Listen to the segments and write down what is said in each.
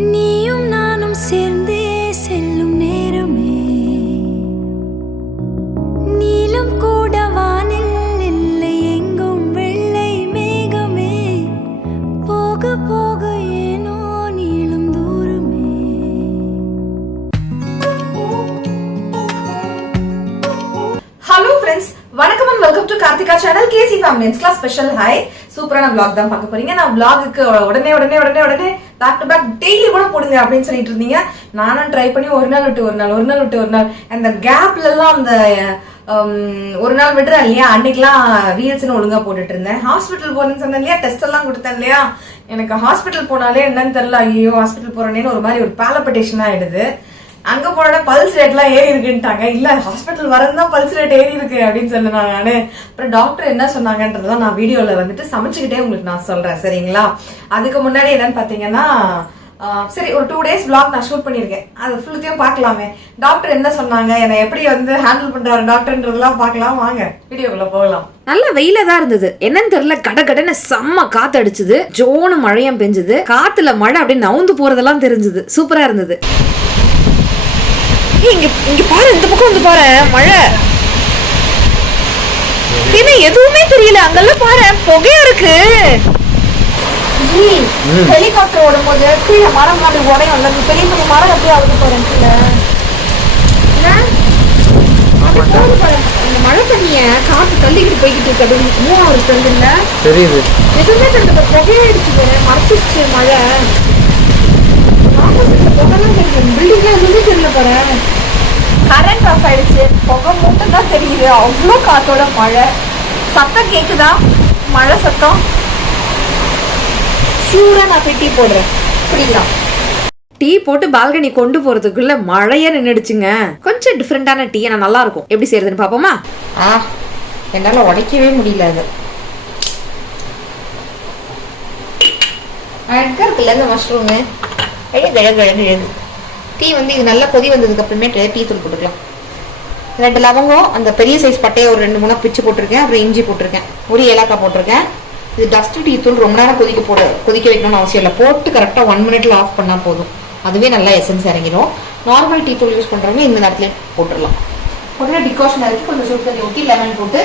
நீயும் நானும் சேர்ந்தே செல்லும் நேரமே நீலம் கூட வானில் இல்லை எங்கும் வெள்ளை மேகமே போக போக ஏனோ நீளும் தூரமே. ஹலோ ஃப்ரெண்ட்ஸ், வணக்கம் and welcome to Karthika channel. KC families class special hi. சூப்பரான vlog தான் பார்க்க போறீங்க. நான் vlogக்கு உடனே பேக் டு பேக் டெய்லி கூட போடுங்க அப்படின்னு சொல்லிட்டு இருந்தீங்க. நானும் ட்ரை பண்ணி ஒரு நாள் விட்டு ஒரு நாள் அந்த கேப்ல எல்லாம் அந்த ஒரு நாள் விடுறேன் இல்லையா, அன்னைக்கெல்லாம் ரீல்ஸ்னு ஒழுங்கா போட்டுட்டு இருந்தேன். ஹாஸ்பிட்டல் போறேன்னு சொன்னேன் இல்லையா, டெஸ்ட் எல்லாம் கொடுத்தேன் இல்லையா. எனக்கு ஹாஸ்பிட்டல் போனாலே என்னன்னு தெரியல, ஐயோ ஹாஸ்பிட்டல் போறேன்னு ஒரு மாதிரி ஒரு பாலபிட்டேஷன் ஆயிடுது. அங்க போன பல்ஸ் ரேட் எல்லாம் ஏறி இருக்குன்ட்டாங்க. இல்ல ஹாஸ்பிட்டல் வரதான் பல்ஸ் ரேட் ஏறி இருக்கு அப்படின்னு சொன்னேன் நானு. அப்புறம் டாக்டர் என்ன சொன்னாங்கன்றதான் நான் வீடியோல வந்துட்டு சமைச்சுக்கிட்டே உங்களுக்கு நான் சொல்றேன், சரிங்களா. அதுக்கு முன்னாடி என்னன்னு பாத்தீங்கன்னா, சரி ஒரு 2 days vlog நான் ஷூட் பண்ணிருக்கேன், அது ஃபுல்லுத்தையும் பாக்கலாமே. டாக்டர் என்ன சொன்னாங்க, என்னை எப்படி வந்து ஹேண்டில் பண்றாரு டாக்டர்ன்றதெல்லாம் பாக்கலாம். வாங்க வீடியோக்குள்ள போகலாம். நல்ல வெயில தான் இருந்தது, என்னன்னு தெரியல, கடகடன்னு செம்ம காத்து அடிச்சுது, ஜோனு மழையும் பெஞ்சது, காத்துல மழை அப்படியே நவுந்து போறதெல்லாம் தெரிஞ்சது, சூப்பரா இருந்தது. இங்க பாரு, இந்த பக்கம் வந்து பாரு, மழை என்ன எதுவுமே தெரியல. அங்கெல்லாம் பாரு, புகையா இருக்கு. ஹெலிகாப்டர் ஓடும் போது கீழே மரம் மாதிரி உடையும் இல்ல, பெரிய பெரிய மரம் அப்படியே அவுது போறேன் கீழே. இந்த மழை தண்ணிய காத்து தள்ளிக்கிட்டு போய்கிட்டு இருக்கு, அப்படி மூவ் இருக்கு இல்ல தெரியுது. எதுவுமே தெரியல, புகையாயிடுச்சு, மறைச்சிருச்சு மழை. பில்டிங்லாம் எதுவுமே தெரியல பாரு. கரண்ட் ஆஃப் ஆயிடுச்சு, புகை மட்டும் தான் தெரியுது. அவ்வளோ காத்தோட மழை. சத்தம் கேக்குதா, மழை சத்தம். ஷூரா நான் போய் டீ போடுறேன். புரியலாம். டீ போட்டு பால்கனி கொண்டு போறதுக்குள்ள மழையே நின்றுடுச்சுங்க. கொஞ்சம் டிஃப்ரெண்டான டீ, ஆனா நல்லா இருக்கும். எப்படி செய்யறதுன்னு பாப்போமா? என்னால உடைக்கவே முடியல. அது அழகா இருக்குல்ல இந்த மஷ்ரூமு. டீ வந்து இது நல்லா கொதி வந்ததுக்கு அப்புறமேட்டு டீ தூள் போட்டுக்கலாம். 2 லவங்கம், அந்த பெரிய சைஸ் பட்டையை ஒரு 2-3 பிச்சு போட்டிருக்கேன். அப்புறம் இஞ்சி போட்டிருக்கேன், ஒரு ஏலக்காய் போட்டிருக்கேன். இது டஸ்ட் டீ தூள் ரொம்ப நேரம் கொதிக்க வைக்கணும்னு அவசியம் இல்லை. போட்டு கரெக்டாக 1 minute ஆஃப் பண்ணால் போதும், அதுவே நல்லா எசன்ஸ் இறங்கிடும். நார்மல் டீ தூள் யூஸ் பண்ணுறவங்க இந்த நேரத்தில் போட்டுடலாம். உடனே டிகாஷன் இறக்கி கொஞ்சம் சுடு தண்ணி ஊற்றி லெமன் போட்டு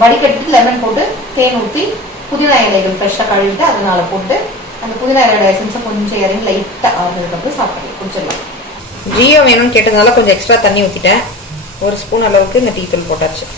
வடிகட்டிட்டு லெமன் போட்டு தேன் ஊற்றி புதினா இலைகள் ஃப்ரெஷ்ஷாக கழுவிட்டு அதனால போட்டு அந்த புதினா இலையோட எசன்ஸை கொஞ்சம் இறங்கி லைட்டாக ஆறுனதுக்கப்புறம் சாப்பிட்டு குடிச்சிடலாம். ஜியோ வேணும்னு கேட்டதுனால கொஞ்சம் எக்ஸ்ட்ரா தண்ணி ஊற்றிட்டேன். 1 ஸ்பூன் அளவுக்கு இந்த டீ தூள் போட்டாச்சு.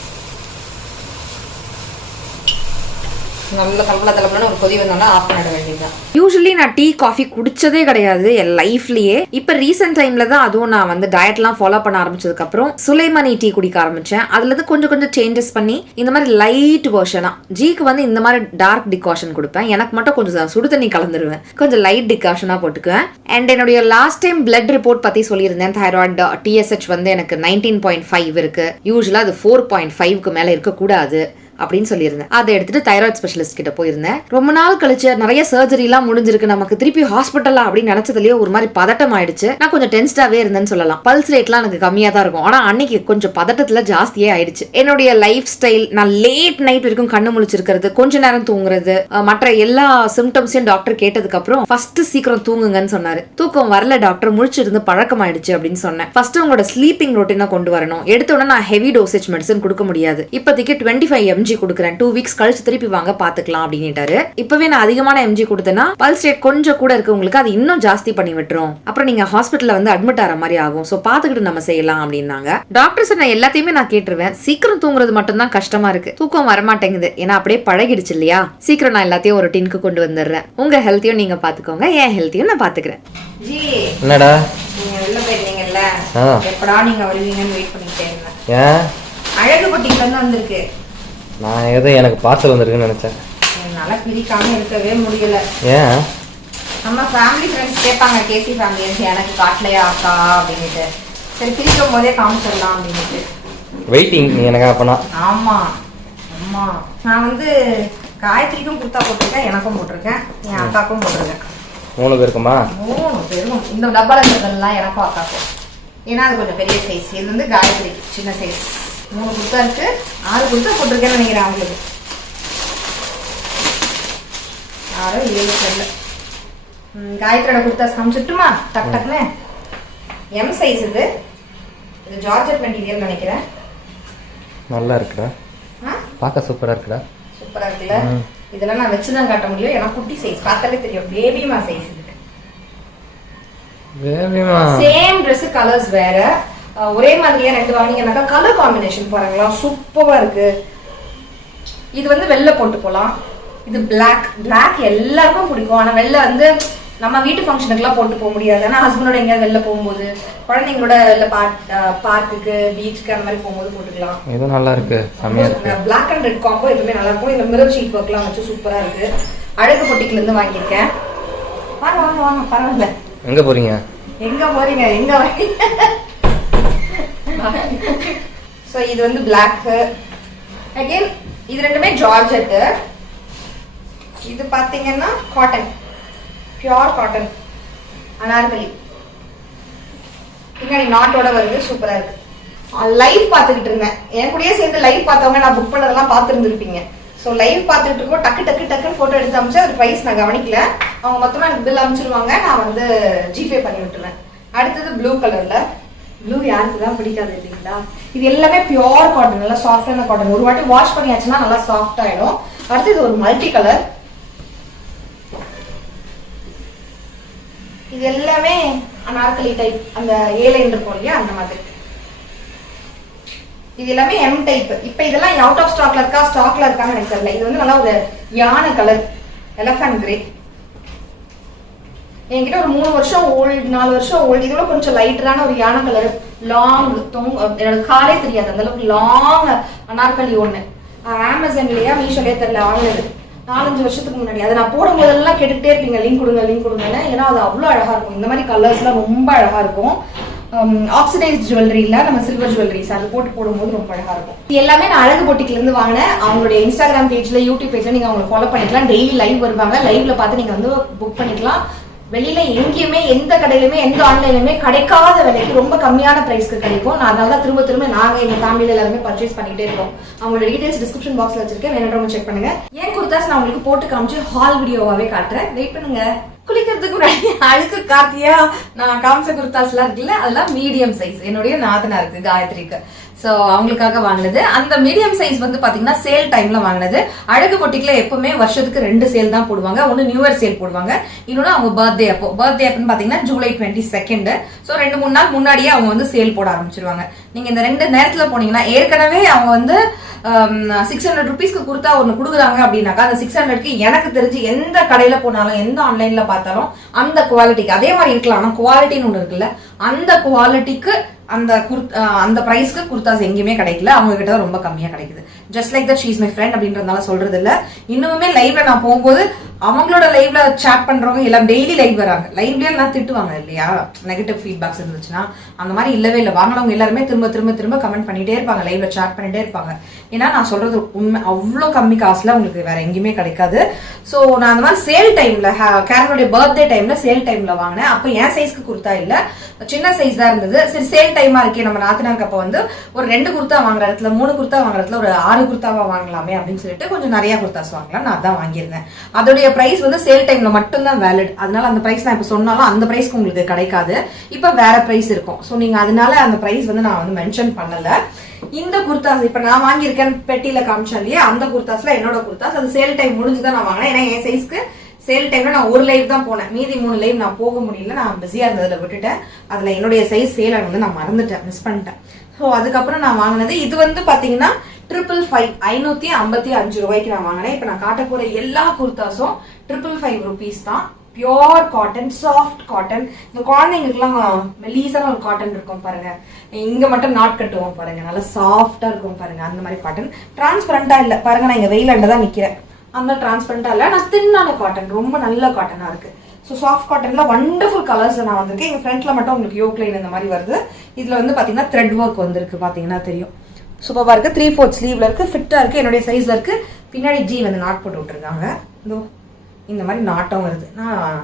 நல்ல தலப்பலன்னு ஒரு கொதி வந்தோம்னா ஆஃப் பண்ணிட வேண்டியதுதான். யூஸ்வலி நான் டீ காஃபி குடிச்சதே கிடையாது என் லைஃப்லயே. இப்போ ரீசெண்ட் டைம்ல தான் அதுவும் நான் வந்து டயட்லாம் ஃபாலோ பண்ண ஆரம்பிச்சதுக்கு அப்புறம் சுலைமணி டீ குடிக்க ஆரம்பிச்சேன். அதுல இருந்து கொஞ்சம் சேஞ்சஸ் பண்ணி இந்த மாதிரி லைட் வெர்ஷனா, ஜீக்கு வந்து இந்த மாதிரி டார்க் டிகாஷன் கொடுப்பேன், எனக்கு மட்டும் கொஞ்சம் சுடு தண்ணி கலந்துருவேன், கொஞ்சம் லைட் டிகாஷனா போட்டுக்குவேன். அண்ட் என்னுடைய லாஸ்ட் டைம் பிளட் ரிப்போர்ட் பத்தி சொல்லியிருந்தேன். தைராய்டு TSH வந்து எனக்கு 19.5 இருக்கு. யூஸ்வலா அது 4.5க்கு மேல இருக்கக்கூடாது அப்படின்னு சொல்லியிருந்தேன். அதை எடுத்துட்டு தைராய்டு ஸ்பெஷலிஸ்ட் கிட்ட போயிருந்தேன். ரொம்ப நாள் கழிச்சு நிறைய சர்ஜரி எல்லாம் முடிஞ்சிருக்கு, நமக்கு திருப்பி ஹாஸ்பிட்டலா அப்படின்னு நினைச்சதுலயே ஒரு மாதிரி பதட்டம் ஆயிடுச்சு. நான் கொஞ்சம் டென்ஸ்டாவே இருந்தேன்னு சொல்லலாம். பல்ஸ் ரேட்லாம் எனக்கு கம்மியா தான் இருக்கும், ஆனா அன்னைக்கு கொஞ்சம் பதட்டத்துல ஜாஸ்தியே ஆயிடுச்சு. என்னுடைய லைஃப் ஸ்டைல், நான் லேட் நைட் வரைக்கும் கண்ணு முழிச்சிருக்கிறது, கொஞ்ச நேரம் தூங்குறது, மற்ற எல்லா சிம்டம்ஸையும் டாக்டர் கேட்டதுக்கு அப்புறம் ஃபர்ஸ்ட் சீக்கிரம் தூங்குங்கன்னு சொன்னாரு. தூக்கம் வரல டாக்டர், முழிச்சிருந்து பழக்கம் ஆயிடுச்சு அப்படின்னு சொன்னேன். ஃபர்ஸ்ட் உங்களோட ஸ்லீப்பிங் ரொட்டீனை கொண்டு வரணும். எடுத்த உடனே நான் ஹெவி டோசேஜ் மெடிசன் கொடுக்க முடியாது, இப்போதைக்கு 25 mg கொடுக்குறேன், 2 weeks கழிச்சு திருப்பி வாங்க பாத்துக்கலாம் அப்படின்னுட்டாரு. இப்பவே நான் அதிகமான mg கொடுத்தேன்னா பல்ஸ் ரேட் கொஞ்சம் கூட இருக்கு உங்களுக்கு, அது இன்னும் ஜாஸ்தி பண்ணி விட்டுரும், அப்புறம் நீங்க ஹாஸ்பிட்டல்ல வந்து அட்மிட் ஆற மாதிரி ஆகும், சோ பாத்துக்கிட்டு நம்ம செய்யலாம் அப்படின்னாங்க. டாக்டர் சொன்ன எல்லாத்தையுமே நான் கேட்டுருவேன். சீக்கிரம் தூங்குறது மட்டும் தான் கஷ்டமா இருக்கு, தூக்கம் வரமாட்டேங்குது, ஏன்னா அப்படியே பழகிடுச்சு இல்லையா. சீக்கிரம் நான் எல்லாத்தையும் ஒரு டின்க்கு கொண்டு வந்துடுறேன். உங்க ஹெல்த்தையும் நீங்க பாத்துக்கோங்க, என் ஹெல்த்தையும் நான் பாத்துக்கிறேன். ஜி என்னடா நீங்க வெளில போயிருந்தீங்கல்ல, எப்படா நீங்க வருவீங்கன்னு வெயிட் பண்ணிட்டே இருந்தேன். ஏன் அழகு பட்டியில இருந்து வந்திருக்கு. நான் ஏதோ எனக்கு பார்சல் வந்திருக்குன்னு நினைச்சேன். என்னால பிரிக்காம இருக்கவே முடியல. ஏன் நம்ம ஃபேமிலி ஃப்ரெண்ட்ஸ் கேட்பாங்க, கேசி ஃபேமிலி எனக்கு காட்டலையா அக்கா அப்படின்ட்டு, சரி பிரிக்கும் போதே காமிச்சிடலாம் அப்படின்ட்டு வெயிட்டிங். நீ எனக்கு அப்பனா? ஆமா ஆமா, நான் வந்து காயத்ரிக்கும் குர்த்தா போட்டிருக்கேன், எனக்கும் போட்டிருக்கேன், என் அக்காக்கும் போட்டிருக்கேன். 3 பேருக்குமா? 3 பேருக்கும். இந்த டப்பால இருக்கிறதெல்லாம் எனக்கும் அக்காக்கும், ஏன்னா அது கொஞ்சம் பெரிய சைஸ். இது வந்து காயத்ரி சின்ன சைஸ். 3 குர்த்தா இருக்கு, 6 குர்த்தா போட்டிருக்கேன்னு நினைக்கிறேன் அவங்களுக்கு. 6 7 தெரியல. காயத்ரியோட குர்தாஸ் காமிச்சிட்டுமா டக் டக்னு. எம் சைஸ் இது ஜார்ஜெட் மெட்டீரியல் நினைக்கிறேன். நல்லா இருக்குடா, பார்க்க சூப்பரா இருக்குடா. சூப்பரா இருக்குல்ல. இதெல்லாம் நான் வச்சுதான் காட்ட முடியும், ஏன்னா குட்டி சைஸ் பார்த்தாலே தெரியும். பேபிமா சைஸ் இது. பேபிமா சேம் Dress கலர்ஸ் வேற, ஒரே மாதிரியா ரெண்டு வாங்கினீங்கன்னாக்கா கலர் காம்பினேஷன் பாருங்களா சூப்பரா இருக்கு. இது வந்து வெள்ளை போட்டு போலாம். இது பிளாக் எல்லாருக்கும் பிடிக்கும். ஆனா வெள்ளை வந்து நம்ம வீட்டு ஃபங்க்ஷனுக்குலாம் போட்டு போக முடியாது. ஆனா ஹஸ்பண்டோட எங்கேயாவது வெளில போகும்போது, குழந்தைங்களோட வெளில பார்க்குக்கு பீச்சுக்கு அந்த மாதிரி போகும்போது போட்டுக்கலாம். இது நல்லா இருக்கு, செமையா இருக்கு. பிளாக் அண்ட் ரெட் காம்போ எப்பவுமே நல்லா இருக்கும். இந்த மிரர் ஷீட் ஒர்க்லாம் வச்சு சூப்பரா இருக்கு. அழகு பொட்டிக்குல இருந்து வாங்கியிருக்கேன். வாங்க வாங்க வாங்க, பரவாயில்ல. எங்க போறீங்க? எங்க போறீங்க? எங்க வரீங்க? சோ இது வந்து பிளாக். அகைன் இது ரெண்டுமே ஜார்ஜெட். இது பாத்தீங்கன்னா காட்டன், பியூர் காட்டன் அனார்கலி. பின்னாடி நாட்டோட வருது, சூப்பரா இருக்கு. லைவ் பாத்துக்கிட்டு இருந்தேன், என் கூடயே சேர்ந்து லைவ் பார்த்தவங்க நான் புக் பண்ணதெல்லாம் பார்த்துருந்துருப்பீங்க. ஸோ லைவ் பார்த்துட்டு இருக்கோம், டக்குன்னு ஃபோட்டோ எடுத்து அமைச்சு அது ப்ரைஸ் நான் கவனிக்கல. அவங்க மொத்தமாக எனக்கு பில் அமைச்சிருவாங்க, நான் வந்து ஜிபே பண்ணி விட்டுருவேன். அடுத்தது ப்ளூ கலர்ல. ப்ளூ யாருக்கு தான் பிடிக்காது இல்லைங்களா? இது எல்லாமே பியூர் காட்டன், நல்லா சாஃப்டான காட்டன். ஒரு வாட்டி வாஷ் பண்ணியாச்சுன்னா நல்லா சாஃப்ட் ஆயிடும். அடுத்து இது ஒரு மல்டி கலர். இது எல்லாமே அனார்கலி டைப், அந்த ஏலைன் இருக்கும் இல்லையா அந்த மாதிரி. இது எல்லாமே எம் டைப். இப்ப இதெல்லாம் அவுட் ஆஃப் ஸ்டாக்ல இருக்கா, ஸ்டாக்ல இருக்கான்னு எனக்கு தெரியல. இது வந்து நல்லா ஒரு யானை கலர், எலஃபண்ட் கிரே. என்கிட்ட ஒரு 3 வருஷம் ஓல்டு, 4 வருஷம் ஓல்டு. இதோட கொஞ்சம் லைட்டரான ஒரு யானை கலர், லாங் என்னோட காலே தெரியாது அந்த அளவுக்கு லாங் அனார்கலி ஒண்ணு. அமேசான்லயா மீஷோலயே தெரியல, வாங்கினது 4-5 வருஷத்துக்கு முன்னாடி. அதை நான் போடும் போதெல்லாம் கேட்டுக்கிட்டே இருப்பீங்க லிங்க் கொடுங்கன்னு. ஏன்னா அது அவ்வளவு அழகா இருக்கும். இந்த மாதிரி கலர்ஸ் எல்லாம் ரொம்ப அழகா இருக்கும். ஆக்சிடைஸ் ஜுவல்லரியில நம்ம சில்வர் ஜுவல்லரிஸ் அது போடும்போது ரொம்ப அழகா இருக்கும். இது எல்லாமே நான் அழகு பொட்டிக்குல இருந்து வாங்கினேன். அவங்களுடைய இன்ஸ்டாகிராம் பேஜ்ல, யூடியூப் பேஜ்ல நீங்க அவங்களை ஃபாலோ பண்ணிக்கலாம். டெய்லி லைவ் வருவாங்க. லைவ்ல பார்த்து நீங்க வந்து புக் பண்ணிக்கலாம். வெளியில எங்கேயுமே எந்த கடையிலுமே எந்த ஆன்லைன்லயுமே கிடைக்காத விலைக்கு ரொம்ப கம்மியான பிரைஸ்க்கு கிடைக்கும். நான் அதனால திரும்ப நாங்க எங்க ஃபேமிலியில எல்லாருமே பர்ச்சேஸ் பண்ணிட்டே இருக்கோம். அவங்களோட டீடைல்ஸ் டிஸ்கிரிப்ஷன் பாக்ஸ்ல வச்சிருக்கேன், வேணும்ன்றவங்க செக் பண்ணுங்க. ஏன் குர்தாஸ் நான் உங்களுக்கு போட்டு காமிச்சு ஹால் வீடியோவாவே காட்டுறேன், வெயிட் பண்ணுங்க. குளிக்கிறதுக்கு முன்னாடி அழுக்கு கார்த்தியா நான் காமிச்ச குர்தாஸ் எல்லாம் இருக்குல்ல, அதெல்லாம் மீடியம் சைஸ். என்னுடைய நாத்தனாருக்கு காயத்ரிக்கு, சோ அவங்களுக்காக வாங்கினது. அந்த மீடியம் சைஸ் வந்து பாத்தீங்கன்னா சேல் டைம்ல வாங்கினது. அழகு பொட்டிக்குல எப்பவுமே வருஷத்துக்கு 2 சேல் தான் போடுவாங்க. ஒன்னு நியூ இயர் சேல் போடுவாங்க, இன்னொன்னு அவங்க பர்த்டே அப்பன்னு பாத்தீங்கன்னா ஜூலை 22. சோ 2-3 நாள் முன்னாடியே அவங்க வந்து சேல் போட ஆரம்பிச்சிருவாங்க. நீங்க இந்த 2 நேரத்துல போனீங்கன்னா, ஏற்கனவே அவங்க வந்து 600 ருபீஸ்க்கு குர்த்தா ஒண்ணு குடுக்குறாங்க அப்படின்னாக்கா, அந்த 600க்கு எனக்கு தெரிஞ்சு எந்த கடையில போனாலும் எந்த ஆன்லைன்ல பார்த்தாலும் அந்த குவாலிட்டிக்கு அதே மாதிரி இருக்கலாம். ஆனா குவாலிட்டின்னு ஒண்ணு இருக்குல்ல, அந்த குவாலிட்டிக்கு அந்த பிரைஸ்க்கு குர்தாஸ் எங்கேயுமே கிடைக்கல. அவங்க கிட்ட ரொம்ப கம்மியா கிடைக்குது. Just like that she is my friend அப்படின்றதுனால சொல்றது இல்ல. இன்னுமே லைவ்ல நான் போகும்போது அவங்களோட லைவ்ல சாட் பண்றவங்க எல்லாம் டெய்லி லைவ் வராங்க. லைவ்லயே எல்லாம் திட்டுவாங்க இல்லையா, நெகட்டிவ் ஃபீட்பேக்ஸ் இருந்துச்சுன்னா. அந்த மாதிரி இல்லவே இல்லை. வாங்கினவங்க எல்லாருமே திரும்ப கமெண்ட் பண்ணிட்டே இருப்பாங்க, லைவ்ல சாட் பண்ணிட்டே இருப்பாங்க. ஏன்னா நான் சொல்றது உண்மை, அவ்வளோ கம்மி காசுல உங்களுக்கு வேற எங்கேயுமே கிடைக்காது. சோ நான் அந்த மாதிரி சேல் டைம்ல, கேரனுடைய பர்த்டே டைம்ல சேல் டைம்ல வாங்கினேன். அப்ப என் சைஸ்க்கு குர்த்தா இல்ல, சின்ன சைஸ் தான் இருந்தது. சரி சேல் டைமா இருக்கே, நம்ம நாத்தினாருக்கு அப்ப வந்து ஒரு 2 குர்த்தா வாங்குற இடத்துல 3 குர்த்தா வாங்குற இடத்துல ஒரு 6 குர்த்தாவா வாங்கலாமே அப்படின்னு சொல்லிட்டு கொஞ்சம் நிறைய குர்த்தாஸ் வாங்கலாம். நான் அதான் வாங்கியிருந்தேன். அதோடைய பிரைஸ் வந்து சேல் டைம்ல மட்டும் தான் வேலிட். அதனால அந்த பிரைஸ் நான் இப்ப சொன்னாலும் அந்த பிரைஸ்க்கு உங்களுக்கு கிடைக்காது. இப்ப வேற பிரைஸ் இருக்கும். சோ நீங்க அதனால அந்த பிரைஸ் வந்து நான் வந்து மென்ஷன் பண்ணல. இந்த குர்தாஸ் இப்ப நான் வாங்கியிருக்கேன், பெட்டியில காமிச்சேன் இல்லையா, அந்த குர்தாஸ்ல என்னோட குர்தாஸ் அது சேல் டைம் முடிஞ்சுதான் நான் வாங்கினேன். ஏன்னா என் சைஸ்க்கு சேல் டைம்ல நான் ஒரு லைவ் தான் போனேன், மீதி 3 லைவ் நான் போக முடியல, நான் பிஸியா இருந்ததுல விட்டுட்டேன். அதுல என்னுடைய சைஸ் சேல் வந்து நான் மறந்துட்டேன், மிஸ் பண்ணிட்டேன். ஸோ அதுக்கப்புறம் நான் வாங்கினது இது வந்து பாத்தீங்கன்னா 555 ரூபாய்க்கு நான் வாங்கினேன். இப்ப நான் காட்ட போற எல்லா குர்தாஸும் 555 ருபீஸ் தான். Pure cotton, soft cotton. இந்த குழந்தைங்களுக்குலாம் மெலீசான ஒரு காட்டன் இருக்கும் பாருங்க, இங்க மட்டும் நாட் கட்டுவோம் பாருங்க, நல்லா சாஃப்டா இருக்கும் பாருங்க, அந்த மாதிரி காட்டன். டிரான்ஸ்பரண்டா இல்ல பாருங்க, நான் இங்க வெயிலாண்ட தான் நிக்கிறேன், அந்த டிரான்ஸ்பரண்டா இல்ல, நான் தின்னான காட்டன், ரொம்ப நல்ல காட்டனா இருக்கு. ஸோ சாஃப்ட் காட்டன்ல வண்டர்ஃபுல் கலர்ஸ் நான் வந்திருக்கேன். எங்க ஃப்ரண்ட்ல மட்டும் உங்களுக்கு யோக் லைன் இந்த மாதிரி வருது. இதுல வந்து பாத்தீங்கன்னா த்ரெட் ஒர்க் வந்திருக்கு, பாத்தீங்கன்னா தெரியும். சூப்பரா இருக்கு. 3/4 ஸ்லீவ்ல இருக்கு, ஃபிட்டா இருக்கு, என்னுடைய சைஸ்ல இருக்கு. பின்னாடி ஜி வந்து நாட் போட்டு விட்டுருக்காங்க. இதோ இந்த மாதிரி நாட்டம் வருது. நான்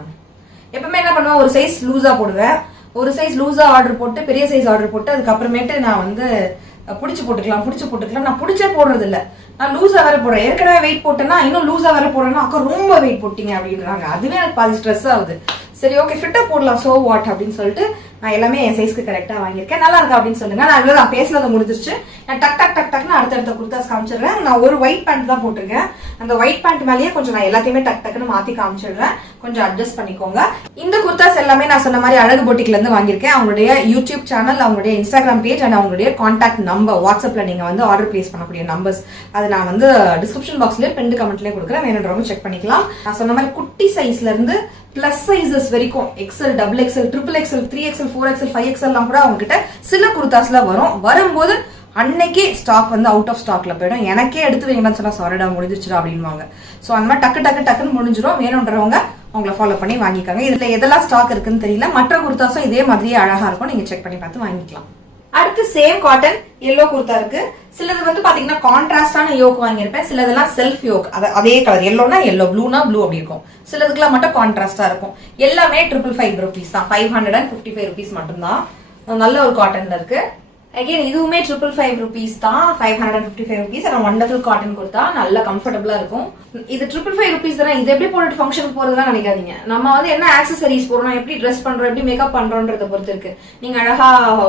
எப்பவுமே என்ன பண்ணுவேன், ஒரு சைஸ் லூஸா போடுவேன், ஒரு சைஸ் லூஸா ஆர்டர் போட்டு பெரிய சைஸ் ஆர்டர் போட்டு அதுக்கப்புறமேட்டு நான் வந்து புடிச்சு போட்டுக்கலாம். நான் புடிச்சே போடுறது இல்ல, நான் லூஸா வேற போடுறேன். ஏற்கனவே வெயிட் போட்டேன்னா இன்னும் லூஸா வேற போடுறேன்னா அக்கா ரொம்ப வெயிட் போட்டீங்க அப்படின்றாங்க. அதுவே எனக்கு பாதி ஸ்ட்ரெஸ் ஆகுது. சரி ஓகே ஃபிட்டா போடலாம் சோ வாட் அப்படின்னு சொல்லிட்டு நான் எல்லாமே என் சைஸ்க்கு கரெக்டா வாங்கியிருக்கேன். நல்லா இருக்கா அப்படின்னு சொல்லுங்க. நான் இவ்வளவுதான் பேசுனது முடிஞ்சிருச்சு. நான் டக் டக் டக் டக்னு அடுத்தடுத்த குர்தாஸ் காமிச்சிடுறேன். நான் ஒரு ஒயிட் பேண்ட் தான் போட்டிருக்கேன். அந்த ஒயிட் பேண்ட் மேலேயே கொஞ்சம் நான் எல்லாத்தையுமே டக் டக்குன்னு மாத்தி காமிச்சிடுறேன். கொஞ்சம் அட்ஜஸ்ட் பண்ணிக்கோங்க. இந்த குர்தாஸ் எல்லாமே நான் சொன்ன மாதிரி அழகு பொட்டிக்ல இருந்து வாங்கியிருக்கேன். அவங்களுடைய யூடியூப் சேனல், அவங்களுடைய இன்ஸ்டாகிராம் பேஜ் அண்ட் அவங்களுடைய கான்டாக்ட் நம்பர், வாட்ஸ்அப்ல நீங்க வந்து ஆர்டர் பிளேஸ் பண்ணக்கூடிய நம்பர்ஸ் அது நான் வந்து டிஸ்கிரிப்ஷன் பாக்ஸ்லயே பின் கமெண்ட்லயே கொடுக்குறேன். வேணுன்றவங்க செக் பண்ணிக்கலாம். நான் சொன்ன மாதிரி குட்டி சைஸ்ல இருந்து பிளஸ் சைசஸ் வரைக்கும் XL, double XL, triple XL, 3XL, 4XL, 5XL கூட அவங்க கிட்ட சில குர்தாஸ்ல வரும்போது அன்னைக்கே ஸ்டாக் வந்து அவுட் ஆஃப் ஸ்டாக்ல போயிடும். எனக்கே எடுத்து வைங்கன்னு சொன்னா சாரிடா முடிஞ்சிருச்சுடா அப்படின்வாங்க. சோ அந்த மாதிரி டக்குன்னு முடிஞ்சிடும். வேணுன்றவங்க அவங்கள ஃபாலோ பண்ணி வாங்கிக்காங்க. இதுல எதெல்லாம் ஸ்டாக் இருக்குன்னு தெரியல. மற்ற குர்தாஸும் இதே மாதிரியே அழகா இருக்கும். நீங்க செக் பண்ணி பார்த்து வாங்கிக்கலாம். அடுத்து சேம் காட்டன் எல்லோ குர்தா இருக்கு. சிலது வந்து பாத்தீங்கன்னா கான்ட்ராஸ்டான யோக் வாங்கியிருப்பேன். சிலதெல்லாம் செல்ஃப் யோக், அதே கலர், எல்லோனா எல்லோ, ப்ளூனா ப்ளூ அப்படி இருக்கும். சிலதுக்குலாம் மட்டும் கான்ட்ராஸ்டா இருக்கும். எல்லாமே 555 rupees தான், 555 rupees மட்டும்தான். நல்ல ஒரு காட்டன்ல இருக்கு. அகைன் இதுவுமே 555 rupees தான், 555 rupees. ஆனா வண்டர்ஃபுல் காட்டன் குர்தா, நல்ல கம்ஃபர்டபுளா இருக்கும். இது 555 rupees தானே, இது எப்படி போட்டு ஃபங்க்ஷனுக்கு போறதுலாம் நினைக்காதீங்க. நம்ம வந்து என்ன ஆக்சசரிஸ் போடுறோம், எப்படி ட்ரெஸ் பண்றோம், எப்படி மேக்கப் பண்றோம்ன்றத பொறுத்து இருக்கு. நீங்க அழகா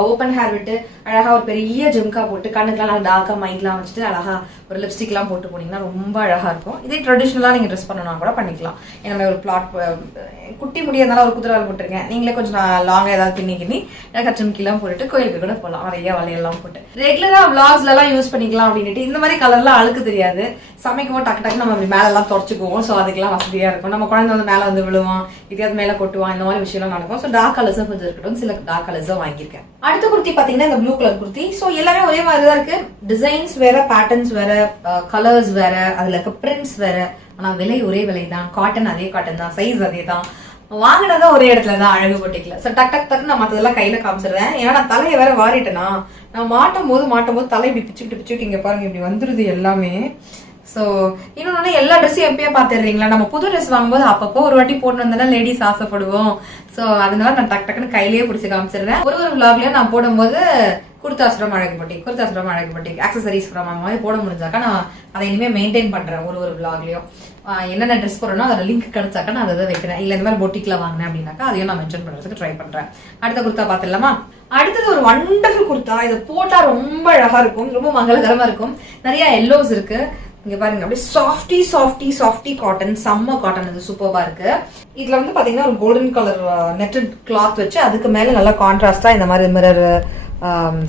ஓப்பன் ஹேர் விட்டு அழகா ஒரு பெரிய ஜிம்கா போட்டு கண்ணுக்கெல்லாம் நல்லா டார்க்கா மைக்லாம் வச்சுட்டு அழகா ஒரு லிப்ஸ்டிக் எல்லாம் போட்டு போனீங்கன்னா ரொம்ப அழகா இருக்கும். இதே ட்ரெடிஷனலா நீங்க ட்ரெஸ் பண்ணணும் கூட பண்ணிக்கலாம். என்னோட ஒரு பிளாட் குட்டி முடியறதுனால ஒரு குதிரை போட்டிருக்கேன். நீங்களே கொஞ்சம் லாங்கா ஏதாவது கிண்ணி கச்சம்கிலாம் போட்டுட்டு கோயிலுக்கு கூட போகலாம். நிறைய வலையெல்லாம் போட்டு ரெகுலரா விளாக்ஸ்ல எல்லாம் யூஸ் பண்ணிக்கலாம் அப்படின்ட்டு. இந்த மாதிரி கலர்லாம் அழுக்கு தெரியாது. சமைக்கும் டக்கு டக்கு நம்ம மேல எல்லாம் தொடச்சுக்குவோம். சோ அதுக்கெல்லாம் வசதியா இருக்கும். நம்ம குழந்தை வந்து மேல வந்து விழுவான், இதையாவது மேல கொட்டுவான், இந்த மாதிரி விஷயம் எல்லாம் நடக்கும். சோ டார்க் கலர்ஸும் கொஞ்சம் இருக்கட்டும். சில டார்க் கலர்ஸும் வாங்கியிருக்கேன். அடுத்த குர்த்தி பாத்தீங்கன்னா இந்த ப்ளூ கலர் குர்த்தி. சோ எல்லாமே ஒரே மாதிரி தான் இருக்கு. டிசைன்ஸ் வேற, பேட்டர்ன்ஸ் வேற, கலர்ஸ் வேற, அதுல இருக்க பிரிண்ட்ஸ் வேற. ஆனா விலை ஒரே விலை தான். காட்டன் அதே காட்டன் தான், சைஸ் அதே தான். வாங்கினதா ஒரே இடத்துல தான், அழகு போட்டிக்கல. சோ டக் டக் டக் நான் மத்ததெல்லாம் கையில காமிச்சிடுறேன். ஏன்னா நான் தலையை வேற வாரிட்டேனா, நான் மாட்டும் போது தலை இப்படி பிச்சுக்கிட்டு இங்க பாருங்க இப்படி வந்துருது எல்லாமே. சோ இன்னொன்னு, எல்லா ட்ரெஸ்ஸும் எப்பயே பாத்துடுறீங்களா? நம்ம புது ட்ரெஸ் வாங்கும்போது அப்பப்போ ஒரு வாட்டி போட்டு வந்தோம்னா லேடிஸ் ஆசைப்படுவோம். சோ அதனால நான் டக் டக்குன்னு கையிலேயே பிடிச்சி காமிச்சிடுறேன். ஒரு விளாக்லயும் நான் போடும்போது குர்தாஸ்ரம் அழகு பட்டி ஆக்சசரிஸ் மாதிரி போட முடிஞ்சாக்கா நான் அதை இனிமே மெயின்டைன் பண்றேன். ஒரு விளாக்லயும் என்னென்ன ட்ரெஸ் போறேனோ அதோட லிங்க் கிடைச்சாக்கா நான் அதை வைக்கிறேன். இல்ல இந்த மாதிரி பொட்டிக்ல வாங்கினேன் அப்படின்னாக்கா அதையும் நான் மென்ஷன் பண்றதுக்கு ட்ரை பண்றேன். அடுத்த குர்தா பாத்துடலாமா? அடுத்தது ஒரு வண்டர்ஃபுல் குர்தா. இதை போட்டா ரொம்ப அழகா இருக்கும், ரொம்ப மங்களகரமா இருக்கும். நிறைய எல்லோஸ் இருக்கு. இங்க பாருங்க, அப்படியே சாஃப்டி காட்டன், செம்ம காட்டன். இது சூப்பர்பா இருக்கு. இதுல வந்து பாத்தீங்கன்னா ஒரு கோல்டன் கலர் நெட்டட் கிளாத் வச்சு அதுக்கு மேல நல்லா கான்ட்ராஸ்டா இந்த மாதிரி மிரர்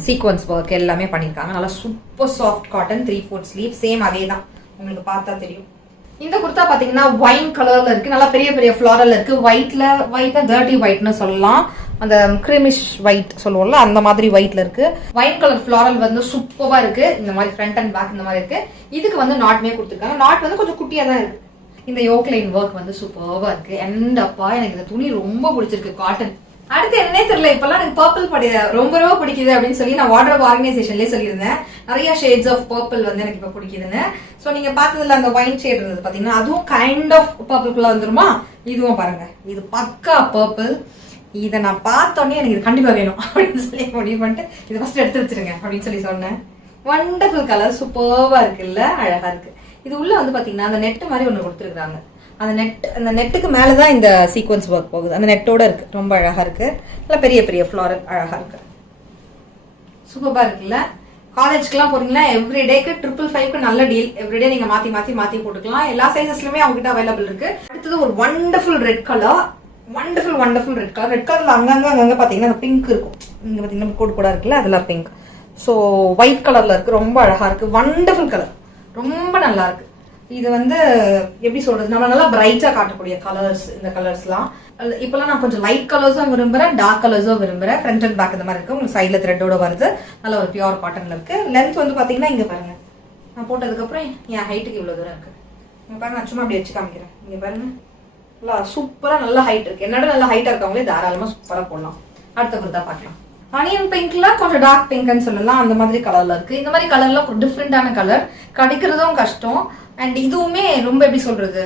சீக்வன்ஸ் ஒர்க் எல்லாமே பண்ணிருக்காங்க. நல்லா super soft cotton, 3/4 sleeve. Same அதே தான், உங்களுக்கு பார்த்தா தெரியும். இந்த குர்தா பாத்தீங்கன்னா ஒயின் கலர்ல இருக்கு. நல்லா பெரிய பெரிய ஃபிளாரல் இருக்கு. ஒயிட்னா டர்ட்டி ஒயிட்னு சொல்லலாம். அந்த கிரீமிஷ் ஒயிட் சொல்லுவோம்ல, அந்த மாதிரி ஒயிட்ல இருக்கு. ஒயின் கலர் ஃபிளாரல் வந்து சூப்பரா இருக்கு. இந்த மாதிரி ஃப்ரண்ட் அண்ட் பேக் இந்த மாதிரி இருக்கு. இதுக்கு வந்து நாட்மே கொடுத்துருக்காங்க. நாட் வந்து கொஞ்சம் குட்டியா தான் இருக்கு. இந்த யோக் லைன் ஒர்க் வந்து சூப்பரா இருக்கு. அண்ட் அப்பா எனக்கு இந்த துணி ரொம்ப பிடிச்சிருக்கு, காட்டன். அடுத்து என்னன்னே தெரியல, இப்பெல்லாம் எனக்கு பர்பிள் ரொம்ப பிடிக்குது அப்படின்னு சொல்லி நான் வார்ட்ரோப் ஆர்கனைசேஷன்லயே சொல்லியிருந்தேன். நிறைய ஷேட்ஸ் ஆஃப் பர்பிள் வந்து எனக்கு இப்ப பிடிக்குதுன்னு. சோ நீங்க பார்த்ததுல அந்த ஒயின் ஷேட் இருந்தது பாத்தீங்கன்னா, அதுவும் கைண்ட் ஆஃப் பர்பிள்குள்ள வந்துருமா? இதுவும் பாருங்க, இது பக்கா பர்பிள். இதை நான் பார்த்தோன்னே எனக்கு இது கண்டிப்பா வேணும் அப்படின்னு சொல்லி முடிவு பண்ணிட்டு இதை ஃபர்ஸ்ட் எடுத்து வச்சிருங்க அப்படின்னு சொல்லி சொன்னேன். வண்டர்ஃபுல் கலர், சூப்பர்வா இருக்குல்ல, அழகா இருக்கு. இது உள்ள வந்து பாத்தீங்கன்னா அந்த நெட் மாதிரி ஒண்ணு கொடுத்துருக்காங்க. அந்த நெட்டுக்கு மேலதான் இந்த சீக்வன்ஸ் ஒர்க் போகுது. அந்த நெட்டோட இருக்கு, ரொம்ப அழகா இருக்கு. நல்லா பெரிய பெரிய ஃபிளாரல் அழகா இருக்கு, சூப்பரா இருக்குல்ல. காலேஜ்க்குலாம் போறீங்களா, எவ்ரிடேக்கு 555 நல்ல டீல். எவ்ரிடே நீங்க மாத்தி போட்டுக்கலாம். எல்லா சைசஸ்லயுமே அவங்க கிட்ட அவைலபிள் இருக்கு. அடுத்தது ஒரு wonderful red colour. Wonderful red colour. Red கலர்ல அங்கங்க பாத்தீங்கன்னா பிங்க் இருக்கும். இங்க பாத்தீங்கன்னா கோடு கூட இருக்குல்ல, அதெல்லாம் பிங்க். சோ ஒயிட் கலர்ல இருக்கு, ரொம்ப அழகா இருக்கு. வண்டர்ஃபுல் கலர், ரொம்ப நல்லா இருக்கு. இது வந்து எப்படி சொல்றது, நம்ம நல்லா பிரைட்டா காட்டக்கூடிய கலர்ஸ். இந்த கலர்ஸ்லாம் இப்பெல்லாம் நான் கொஞ்சம் லைட் கலர்ஸும் விரும்புறேன், டார்க் கலர்ஸும் விரும்புறேன். ஃப்ரண்ட் அண்ட் பேக் இந்த மாதிரி இருக்கு. உங்களுக்கு சைட்ல த்ரெட்டோட வருது. நல்ல ஒரு பியூர் காட்டன்ல இருக்கு. லென்த் வந்து பாத்தீங்கன்னா இங்க பாருங்க, நான் போட்டதுக்கு அப்புறம் என் ஹைட்டுக்கு இவ்வளவு தூரம் இருக்கு. இங்க பாருங்க, நான் சும்மா அப்படி வச்சு காமிக்கிறேன். இங்க பாருங்க, சூப்பரா நல்ல ஹைட் இருக்கு. என்னோட நல்ல ஹைட்டா இருக்கவங்களே தாராளமா சூப்பரா போடலாம். அடுத்த குர்தா பார்க்கலாம். அனியன் பிங்க்ல கொஞ்சம் டார்க் பிங்க்னு சொல்லலாம், அந்த மாதிரி கலர்ல இருக்கு. இந்த மாதிரி கலர்ல ஒரு டிஃப்ரெண்டான கலர், கிடைக்கிறதும் கஷ்டம். அண்ட் இதுவுமே ரொம்ப எப்படி சொல்றது,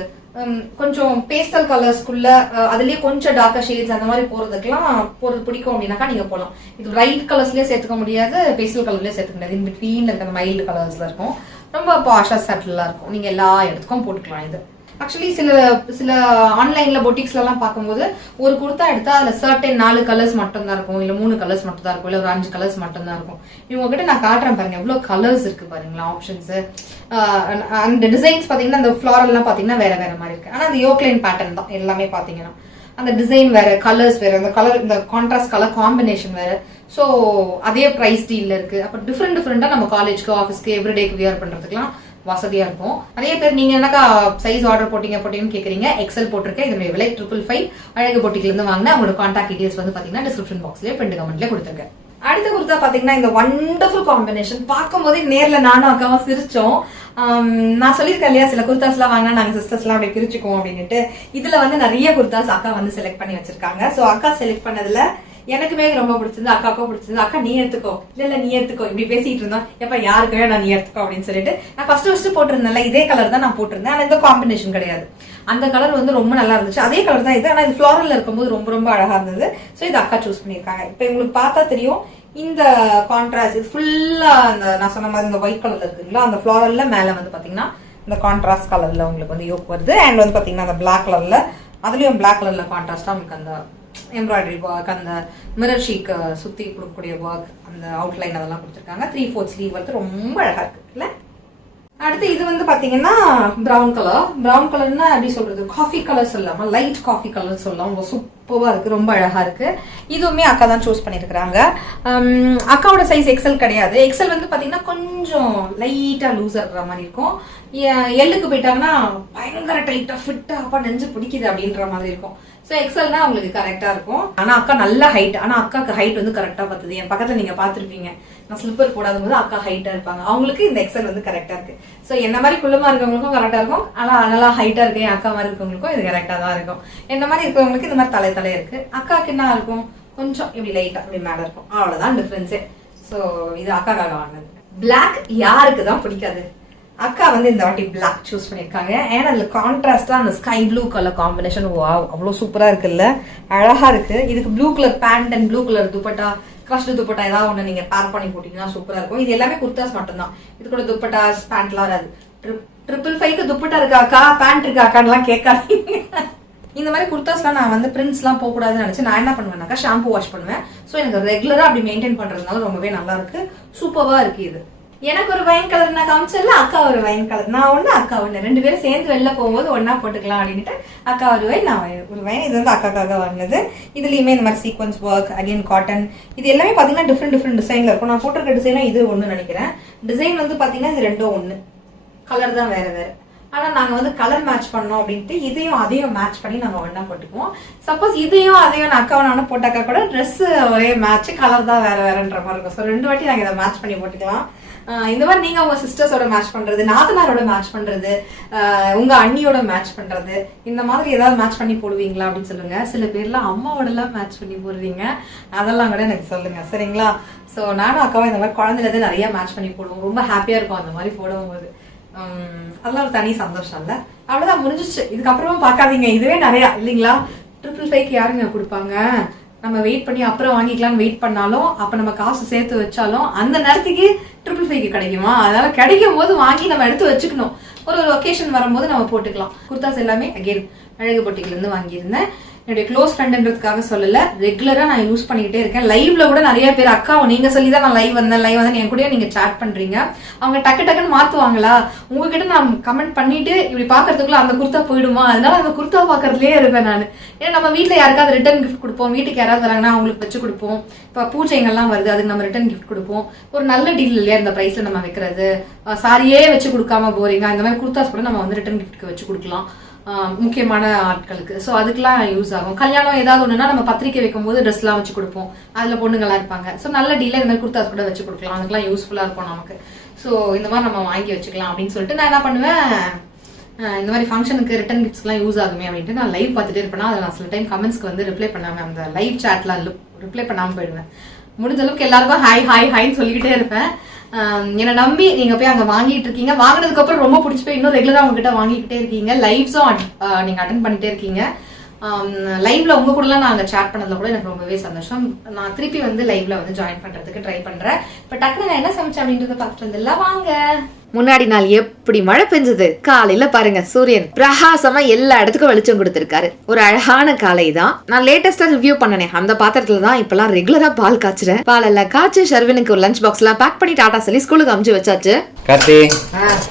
கொஞ்சம் பேஸ்டல் கலர்ஸ்குள்ள அதுலயே கொஞ்சம் டார்க்கர் ஷேட்ஸ் அந்த மாதிரி போறது பிடிக்கும் அப்படின்னாக்கா நீங்க போகலாம். இது லைட் கலர்ஸ்லயே சேர்த்துக்க முடியாது, பேஸ்டல் கலர்லயே சேர்த்துக்க முடியாது. இன் பிட்வீன்ல இருக்க மைல்டு கலர்ஸ்ல இருக்கும். ரொம்ப பாஷா சட்டிலா இருக்கும். நீங்க எல்லா இடத்துக்கும் போட்டுக்கலாம். இது ஆக்சுவலி சில ஆன்லைன்ல பொட்டிக்ஸ்ல எல்லாம் பார்க்கும்போது ஒரு குர்த்தா எடுத்தா அதுல சர்டன் 4 கலர்ஸ் மட்டும் தான் இருக்கும், இல்ல 3 கலர்ஸ் மட்டும் தான் இருக்கும், இல்ல ஒரு 5 கலர்ஸ் மட்டும் தான் இருக்கும். இவங்க கிட்ட நான் காட்டுறேன் பாருங்க எவ்வளவு கலர்ஸ் இருக்கு பாருங்களா ஆப்ஷன்ஸ். அந்த டிசைன்ஸ் பாத்தீங்கன்னா அந்த ஃபிளாரல் எல்லாம் பாத்தீங்கன்னா வேற வேற மாதிரி இருக்கு. ஆனா அந்த யோக்லைன் பேட்டர்ன் தான் எல்லாமே பாத்தீங்கன்னா. அந்த டிசைன் வேற, கலர்ஸ் வேற, அந்த கலர் இந்த கான்ட்ராஸ்ட் கலர் காம்பினேஷன் வேற. ஸோ அதே பிரைஸ் டீல்ல இருக்கு. அப்ப டிஃப்ரெண்டா நம்ம காலேஜ்க்கு, ஆஃபீஸ்க்கு, எவ்ரிடேக்கு வியர் பண்றதுக்குலாம் வசதியா இருக்கும். நிறைய பேர் நீங்க என்னக்கா சைஸ் ஆர்டர் போட்டீங்கன்னு கேக்குறீங்க. எக்ஸல் போட்டிருக்கேன். இதனுடைய விலை 555. அழகு பொட்டிக்ல இருந்து வாங்கின உங்களோட கான்டாக்ட் டீடைல்ஸ் வந்து பாத்தீங்கன்னா டிஸ்கிரிப்ஷன் பாக்ஸ்லயே பிரிண்ட் கமெண்ட்ல கொடுத்துருக்கேன். அடுத்த குர்த்தா பாத்தீங்கன்னா இந்த வண்டர்ஃபுல் காம்பினேஷன் பார்க்கும் போதே நேர்ல நானும் அக்காவும் சிரிச்சோம். நான் சொல்லியிருக்கேன் இல்லையா சில குர்தாஸ் எல்லாம் வாங்கினா நாங்க சிஸ்டர்ஸ் எல்லாம் அப்படியே பிரிச்சுக்குவோம் அப்படின்ட்டு. இதுல வந்து நிறைய குர்தாஸ் அக்கா வந்து செலக்ட் பண்ணி வச்சிருக்காங்க. சோ அக்கா செலக்ட் பண்ணதுல எனக்குமே ரொம்ப பிடிச்சிருந்து, அக்காவுக்கும் பிடிச்சிருந்து. அக்கா நீ எடுத்துக்கோ, இல்ல நீ எடுத்துக்கோ, இப்படி பேசிட்டு இருந்தோம். எப்ப யாருக்குமே நான் நீ எடுத்துக்கோ அப்படின்னு சொல்லிட்டு நான் ஃபர்ஸ்ட் போட்டிருந்தேன்ல இதே கலர் தான் நான் போட்டிருந்தேன். ஆனா இந்த காம்பினேஷன் கிடையாது. அந்த கலர் வந்து ரொம்ப நல்லா இருந்துச்சு. அதே கலர் தான் இது. ஆனா இது ஃபிளாரல்ல இருக்கும்போது ரொம்ப ரொம்ப அழகா இருந்தது. சோ இது அக்கா சூஸ் பண்ணிருக்காங்க. இப்ப உங்களுக்கு பார்த்தா தெரியும் இந்த கான்ட்ராஸ்ட் இது ஃபுல்லா அந்த நான் சொன்ன மாதிரி இந்த ஒயிட் கலர்ல இருக்குங்களா அந்த ஃபிளாரல்ல மேல வந்து பாத்தீங்கன்னா இந்த கான்ட்ராஸ்ட் கலர்ல உங்களுக்கு வந்து யோக் வருது. அண்ட் வந்து பாத்தீங்கன்னா அந்த பிளாக் கலர்ல அதுலயும் பிளாக் கலர்ல கான்ட்ராஸ்டா உங்களுக்கு அந்த எம்ப்ராய்டரி ஒர்க், அந்த மிரர் ஷீக் சுத்தி கொடுக்கக்கூடிய ஒர்க், அந்த அவுட்லைன் அதெல்லாம் கொடுத்துருக்காங்க. 3/4 ஸ்லீவ் வந்து ரொம்ப அழகா இருக்கு இல்ல. அடுத்து இது வந்து பாத்தீங்கன்னா பிரவுன் கலர்னா எப்படி சொல்றது, காஃபி கலர் சொல்லாம லைட் காஃபி கலர் சொல்லலாம். ரொம்ப சூப்பரா இருக்கு, ரொம்ப அழகா இருக்கு. இதுவுமே அக்கா தான் சூஸ் பண்ணிருக்காங்க. அக்காவோட சைஸ் எக்ஸல் கிடையாது. எக்ஸல் வந்து பாத்தீங்கன்னா கொஞ்சம் லைட்டா லூஸா இருக்கிற மாதிரி இருக்கும். எல்லுக்கு போயிட்டாங்கன்னா பயங்கர டைட்டா ஃபிட்டா அப்பா நெஞ்சு பிடிக்குது அப்படின்ற மாதிரி இருக்கும். சோ எக்ஸல்னா உங்களுக்கு கரெக்டா இருக்கும். ஆனா அக்கா நல்ல ஹைட். ஆனா அக்காக்கு ஹைட் வந்து கரெக்டா பத்துது. என் பக்கத்துல நீங்க பாத்துருப்பீங்க நான் ஸ்லிப்பர் போடாத போது அக்கா ஹைட்டா இருப்பாங்க. அவங்களுக்கு இந்த எக்ஸல் வந்து கரெக்டா இருக்கு. சோ என்ன மாதிரி குள்ளமா இருக்கவங்களுக்கும் கரெக்டா இருக்கும். ஆனா நல்லா ஹைட்டா இருக்கு என் அக்கா மாதிரி இருக்கவங்களுக்கும் இது கரெக்டா தான் இருக்கும். என்ன மாதிரி இருக்கவங்களுக்கு இந்த மாதிரி தலை இருக்கு. அக்காக்கு என்ன இருக்கும் கொஞ்சம் இப்படி லைட்டா இப்படி மேல இருக்கும். அவ்வளவுதான் டிஃபரன்ஸே. சோ இது அக்காக்காக வாங்கினது. பிளாக் யாருக்கு தான் பிடிக்காது. அக்கா வந்து இந்த வாட்டி பிளாக் சூஸ் பண்ணிருக்காங்க. ஏன்னா அதுல கான்ட்ராஸ்டா அந்த ஸ்கை ப்ளூ கலர் காம்பினேஷன் அவ்வளவு சூப்பரா இருக்குல்ல, அழகா இருக்கு. இதுக்கு blue colour pant and blue colour dupatta, crushed dupatta ஏதாவது ஒண்ணு நீங்க பேர் பண்ணி போட்டீங்கன்னா சூப்பரா இருக்கும். இது எல்லாமே குர்தாஸ் மட்டும் தான். இது கூட துப்பட்டாஸ் பேண்ட்லாம் வராது. 555 துப்பட்டா இருக்காக்கா பேண்ட் இருக்காக்கான்லாம் கேட்காதீங்க. இந்த மாதிரி குர்தாஸ்லாம் நான் வந்து பிரிண்ட்ஸ் எல்லாம் போக கூடாதுன்னு நினைச்சு நான் என்ன பண்ணுவேன்னாக்கா ஷாம்பு வாஷ் பண்ணுவேன். சோ எனக்கு ரெகுலரா அப்படி மெயின்டைன் பண்றதுனால ரொம்பவே நல்லா இருக்கு, சூப்பரா இருக்கு. இது எனக்கு ஒரு வைன் கலர் நான் காமிச்சல, அக்கா ஒரு வைன் கலர், நான் ஒண்ணு அக்கா ஒண்ணு, 2 பேரும் சேர்ந்து வெளில போகும்போது ஒன்னா போட்டுக்கலாம் அப்படின்ட்டு அக்கா ஒரு வைன் நான் ஒரு வைன். இது வந்து அக்காக்காக வாங்கினது. இதுலயுமே இந்த மாதிரி சீக்வன்ஸ் ஒர்க், அகைன் காட்டன், இது எல்லாமே பாத்தீங்கன்னா டிஃப்ரெண்ட் டிசைன்ல இருக்கும். நான் போட்டிருக்க டிசைனும் இது ஒண்ணு நினைக்கிறேன். டிசைன் வந்து பாத்தீங்கன்னா இது ரெண்டும் ஒண்ணு, கலர் தான் வேற வேற. ஆனா நாங்க வந்து கலர் மேட்ச் பண்ணோம் அப்படின்ட்டு இதையும் அதையும் மேட்ச் பண்ணி நாங்க ஒண்ணா போட்டுக்குவோம். சப்போஸ் இதையும் அதையும் நான் அக்காவை நானும் போட்டாக்கா கூட ட்ரெஸ் ஒரே மேட்ச், கலர் தான் வேற வேறன்ற மாதிரி இருக்கும். ஸோ 2 வாட்டி நாங்க இதை மேட்ச் பண்ணி போட்டுக்கலாம். இந்த மாதிரி நீங்க உங்க சிஸ்டர்ஸோட மேட்ச் பண்றது, நாத்தனாரோட மேட்ச் பண்றது, உங்க அண்ணியோட மேட்ச் பண்றது, இந்த மாதிரி ஏதாவது மேட்ச் பண்ணி போடுவீங்களா அப்படின்னு சொல்லுங்க. சில பேர்லாம் அம்மாவோட எல்லாம் மேட்ச் பண்ணி போடுவீங்க, அதெல்லாம் கூட எனக்கு சொல்லுங்க சரிங்களா. சோ நானும் அக்காவும் இந்த மாதிரி குழந்தைல இருந்து நிறைய மேட்ச் பண்ணி போடுவோம். ரொம்ப ஹாப்பியா இருக்கும் அந்த மாதிரி போடும்போது. அதெல்லாம் ஒரு தனி சந்தோஷம் இல்ல. அவ்வளவுதான், முடிஞ்சிச்சு. இதுக்கப்புறமா பாக்காதீங்க, இதுவே நிறைய இல்லைங்களா. 555 யாருங்க கொடுப்பாங்க. நம்ம வெயிட் பண்ணி அப்புறம் வாங்கிக்கலாம்னு வெயிட் பண்ணாலும், அப்ப நம்ம காசு சேர்த்து வச்சாலும் அந்த நேரத்துக்கு 555 கிடைக்குமா? அதனால கிடைக்கும் போது வாங்கி நம்ம எடுத்து வச்சுக்கணும். ஒரு ஒகேஷன் வரும்போது நம்ம போட்டுக்கலாம். குர்தாஸ் எல்லாமே அகைன் அழகு பொட்டியில இருந்து வாங்கியிருந்தேன். என்னுடைய க்ளோஸ் ஃப்ரெண்ட்ன்றதுக்காக சொல்லல, ரெகுலரா நான் யூஸ் பண்ணிக்கிட்டே இருக்கேன். லைவ்ல கூட நிறைய பேர் அக்கா நீங்க சொல்லிதான் நான் லைவ் வந்தேன் என் கூட நீங்க சாட் பண்றீங்க. அவங்க டக்குன்னு மாத்துவாங்களா, உங்ககிட்ட நான் கமெண்ட் பண்ணிட்டு இப்படி பாக்குறதுக்குள்ள அந்த குர்த்தா போயிடுமா, அதனால அந்த குர்த்தா பாக்குறதுலயே இருப்பேன் நான். ஏன்னா நம்ம வீட்டுல யாருக்காவது ரிட்டர்ன் கிஃப்ட் கொடுப்போம், வீட்டுக்கு யாராவது வராங்கன்னா அவங்களுக்கு வச்சு கொடுப்போம். இப்ப பூஜைங்கள்லாம் வருது, அதுக்கு நம்ம ரிட்டர்ன் கிஃப்ட் கொடுப்போம். ஒரு நல்ல டீல் இல்லையா இந்த பிரைஸ்ல நம்ம வைக்கிறது. சாரியே வச்சு கொடுக்காம போறீங்க, இந்த மாதிரி குர்தாஸ் கூட நம்ம வந்து ரிட்டர்ன் கிஃப்ட்க்கு வச்சு கொடுக்கலாம் முக்கியமான ஆட்களுக்கு. ஸோ அதுக்கெல்லாம் யூஸ் ஆகும். கல்யாணம் ஏதாவது ஒண்ணுன்னா நம்ம பத்திரிக்கை வைக்கும் போது ட்ரெஸ் எல்லாம் வச்சு கொடுப்போம், அதுல பொண்ணுங்களா இருப்பாங்க. ஸோ நல்ல டீல இந்த மாதிரி குர்தாஸ் கூட வச்சு கொடுக்கலாம், அதுக்கெல்லாம் யூஸ்ஃபுல்லா இருக்கும் நமக்கு. ஸோ இந்த மாதிரி நம்ம வாங்கி வச்சுக்கலாம் அப்படின்னு சொல்லிட்டு நான் என்ன பண்ணுவேன், இந்த மாதிரி ஃபங்க்ஷனுக்கு ரிட்டர்ன் கிஃப்ட்ஸ்லாம் யூஸ் ஆகுமே அப்படின்ட்டு நான் லைவ் பார்த்துட்டே இருப்பேன். அதை நான் சில டைம் கமெண்ட்ஸ்க்கு வந்து ரிப்ளை பண்ணாம, அந்த லைவ் சாட்ல ரிப்ளை பண்ணாம போயிடுவேன். முடிஞ்ச அளவுக்கு எல்லாருக்கும் ஹாய் ஹாய் ஹாய்ன்னு சொல்லிக்கிட்டே இருப்பேன். என்னை நம்பி நீங்க போய் அங்க வாங்கிட்டு இருக்கீங்க. வாங்கினதுக்கு அப்புறம் ரொம்ப பிடிச்சி போய் இன்னும் ரெகுலரா உங்ககிட்ட வாங்கிக்கிட்டே இருக்கீங்க. லைவ்ஸும் நீங்க அட்டென்ட் பண்ணிட்டே இருக்கீங்க. லைவ்ல உங்க கூடலாம் நான் அங்கே சேட் பண்ணதுல கூட எனக்கு ரொம்பவே சந்தோஷம். நான் திருப்பி வந்து லைவ்ல வந்து ஜாயின் பண்றதுக்கு ட்ரை பண்றேன். இப்போ டக்குனு நான் என்ன சமைச்சேன் அப்படின்றத பார்த்துட்டு வந்துடலாம் வாங்க. முன்னாடி நாள் எப்படி மழை பெஞ்சது, காலையில பாருங்க சூரியன் பிரகாசமா எல்லா இடத்துக்கும் வெளிச்சம் கொடுத்திருக்காரு. ஒரு அழகான காலை தான். நான் லேட்டஸ்டா ரிவ்யூ பண்ணனே அந்த பாத்திரத்துல தான் இப்பெல்லாம் ரெகுலரா பால் காய்ச்சுறேன். பால் எல்லாம் காய்ச்சி ஷர்வினுக்கு ஒரு லஞ்ச் பாக்ஸ் எல்லாம் பேக் பண்ணி டாடா சொல்லி ஸ்கூலுக்கு அமுச்சு வச்சாச்சு. கார்த்தி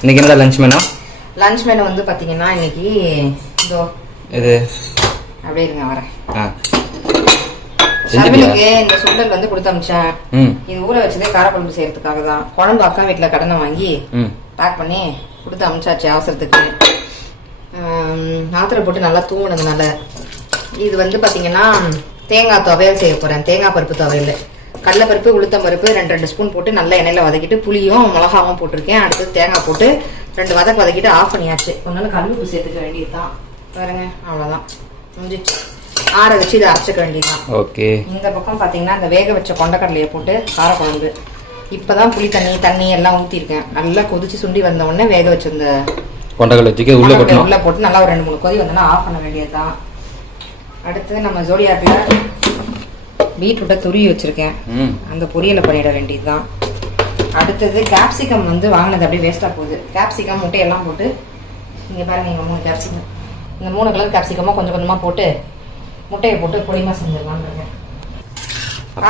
இன்னைக்கு என்ன லஞ்ச் மெனு? லஞ்ச் மெனு வந்து பாத்தீங்கன்னா இன்னைக்கு இதோ இது அப்படியே இருங்க வரேன். செஞ்சுட்டியா? இந்த சுண்டல் வந்து கொடுத்து அமிச்சேன். இது ஊற வச்சதே காரக்குழம்பு செய்யறதுக்காக தான். குழம்பு அக்கா வீட்டுல கடனை வாங்கி பேக் பண்ணி கொடுத்து அமிச்சாச்சு அவசரத்துக்கு. ஆத்திர போட்டு நல்லா தூங்கினதுனால. இது வந்து பாத்தீங்கன்னா தேங்காய் துவையல் செய்ய போறேன். தேங்காய் பருப்பு துவையல், கடலைப்பருப்பு உளுத்தம் பருப்பு 2 ஸ்பூன் போட்டு நல்லா எண்ணெயில வதக்கிட்டு புளியும் மிளகாவும் போட்டிருக்கேன். அடுத்து தேங்காய் போட்டு 2 வதக்கிட்டு ஆஃப் பண்ணியாச்சு. கொஞ்சம் கல்லுப்பு சேர்த்துக்க வேண்டியதுதான். பாருங்க அவ்வளவுதான் முடிஞ்சிச்சு. ஆற வச்சு இதை அரைச்சிக்க வேண்டியதுதான். ஓகே. இந்த பக்கம் பாத்தீங்கன்னா இந்த வேக வச்ச கொண்டக்கடலையை போட்டு காரக்குழம்பு. இப்பதான் புளி தண்ணி எல்லாம் ஊத்திருக்கேன். நல்லா கொதிச்சு சுண்டி வந்த உடனே வேக வச்ச இந்த கொண்டக்கடலை தூக்கி உள்ள போட்டு நல்லா ஒரு 2-3 கொதி வந்தோன்னா ஆஃப் பண்ண வேண்டியதுதான். அடுத்து நம்ம ஜோடியாக்குல பீட்ரூட்டை துருவி வச்சிருக்கேன். அந்த பொரியலை பண்ணிட வேண்டியதுதான். அடுத்தது கேப்சிகம் வந்து வாங்கினது அப்படியே வேஸ்டா போகுது. கேப்சிகம் முட்டையெல்லாம் போட்டு இங்க பாருங்க, இங்க 3 கேப்சிகம், இந்த 3 கலர் கேப்சிகமா கொஞ்சம் கொஞ்சமா போட்டு முட்டையை போட்டு பொடிமா செஞ்சிடலாம்.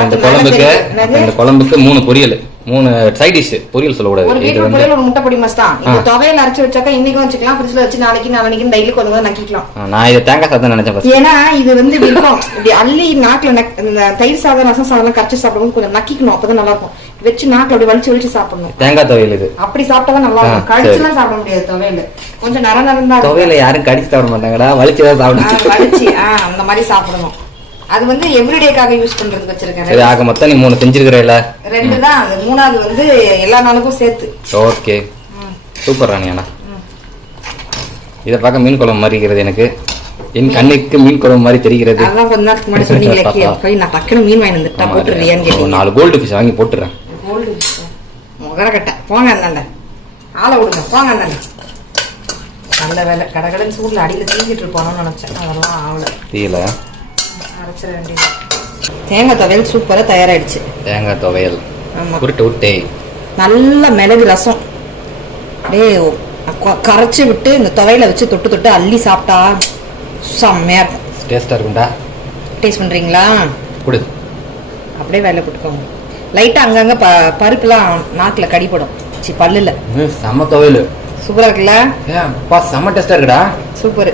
இந்த குழம்புக்கு 3 பொரியல், 3 சைட் டிஷ். பொரியல் சொல்லக்கூடாது. ஒரு பீட்ரூட் பொரியல், ஒரு முட்டை பொடி மஸ் தான். இந்த துவையல் அரைச்சு வச்சாக்கா இன்னைக்கு வச்சுக்கலாம், ஃப்ரிட்ஜ்ல வச்சு நாளைக்கு டெய்லி கொஞ்சம் நக்கிக்கலாம். நான் இது தேங்காய் சாதம் நினைச்சேன். ஏன்னா இது வந்து விருப்பம் இப்படி அள்ளி நாக்குல இந்த தயிர் சாதம் ரசம் சாதம் கரைச்சி சாப்பிடும்போது கொஞ்சம் நக்கிக்கணும், அப்பதான் நல்லா இருக்கும். வச்சு நாக்குல அப்படி வலிச்சு சாப்பிடணும். தேங்காய் துவையல் இது அப்படி சாப்பிட்டாதான் நல்லா இருக்கும். கடிச்சுலாம் சாப்பிட முடியாது துவையல். கொஞ்சம் நரநரந்தா துவையல யாரும் கடிச்சு சாப்பிட மாட்டாங்கடா, வலிச்சுதான் சாப்பிடணும். வலிச்சு அந்த மாதிரி சாப்பிடணும். அது வந்து எவ்ரிடேக்காக யூஸ் பண்றதுக்கு வச்சிருக்கேன். சரி, ஆக மொத்தம் நீ 3 செஞ்சிருக்கறேல. 2 தான், அது 3வது வந்து எல்லா நாளுக்கும் சேர்த்து. ஓகே, சூப்பர் ராணியானா. இத பார்க்க மீன் குழம்பு மாதிரி இருக்கிறது எனக்கு. என் கண்ணுக்கு மீன் குழம்பு மாதிரி தெரிகிறது. அதான் கொஞ்ச நேரத்துக்கு முன்னாடி சொன்னீங்களே, போய் நான் டக்குனு மீன் வாங்கி வந்துட்டா போட்டுறியான்னு கேட்டீங்க. 4 கோல்டு ஃபிஷ் வாங்கி போட்டுறேன். கோல்டு ஃபிஷ் முகரக்கட்ட போங்க அந்தாண்ட ஆளை விடுங்க, போங்க அந்தாண்ட. நல்ல வேலை கடகடன்னு சூடுல அடியில தீஞ்சிட்டு இருப்பானு நினைச்சேன். அதெல்லாம் ஆகல, தீயல. அரைச்சிட வேண்டியது. தேங்காய் துவையல் சூப்பரா தயாராயிடுச்சு. தேங்காய் துவையல் உருட்டு விட்டே நல்ல மிளகு ரசம் அப்படியே கரைச்சி விட்டு இந்த துவையில வச்சு தொட்டு தொட்டு அள்ளி சாப்பிட்டா செம்மையா இருக்கும். டேஸ்டா இருக்கும்டா. டேஸ்ட் பண்றீங்களா? குடு. அப்படியே வேலை போட்டுக்கோங்க. லைட்டா அங்கங்க பருப்புலாம் நாக்குல கடிப்படும். பல்லுல செம்ம துவையல் சூப்பரா இருக்குல்ல? செம்ம டேஸ்டா இருக்குடா. சூப்பர்.